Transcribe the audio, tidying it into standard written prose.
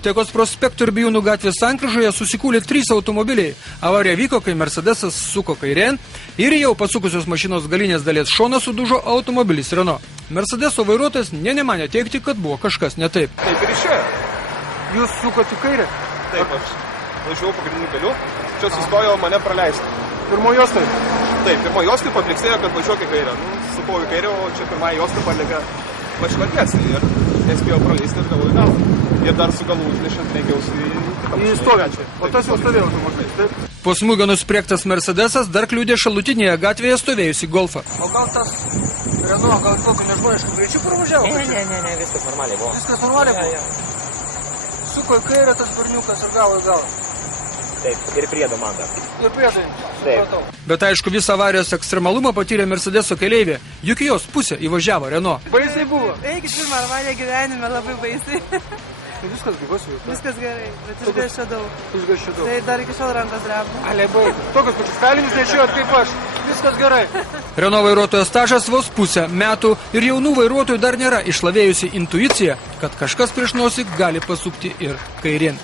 Tekos prospekto ir Bijūnų gatvės sankryžoje susikūlė 3 automobiliai. Avarija vyko, kai Mercedesas suko kairėn ir jau pasukusios mašinos galinės dalies šoną sudužo automobilis Renault. Mercedeso vairuotojas nemanė teigti, kad buvo kažkas ne taip. Taip ir išėjo. Jūs sukote į kairę? Taip, aš važiavau pagrindiniu keliu. Čia sustojo mane praleisti. Pirmoji juostai? Taip, pirmoji juostai pabliksėjo, kad važiuok į kairę. Sukau į kairę, o čia pirmąją juostą palėgė mašina tiesiai ir nespėjau praleisti ir gavau į galą. Ir dar su galu užnešant reikiausi į stovinčią. O tas jau stovėjo automobilis, taip? Po smūgio nuspriegtas Mercedesas dar kliudė šalutinėje gatvėje stovėjusi Golfą. O gal tas Renault, gal kokiu nežmonišku greičiu pravažiavo? Ne, viskas normaliai buvo. Viskas normaliai buvo? Suko į kairę tas berniukas ir gavo į galą. Taip, ir priedo man dar. Ir priedai, supratau. Bet aišku, visą avarijos ekstremalumą patyrė Mercedeso keleivė, juk jos pusė įvažiavo Renault. Baisiai buvo. Eikit pirmą, mane gyvenime labai baisiai. Viskas gyvas jau. Viskas gerai, bet išgaiščiau. Išgaiščiau. Tai dar iki šiol rankos dreba. Ale baisiai. Tokius pačius kalinius nešiojot kaip aš. Viskas gerai. Renault vairuotojo stažas vos pusę metų ir jaunų vairuotojų dar nėra išlavėjusi intuicija, kad kažkas prieš nosį gali pasukti ir kairėn.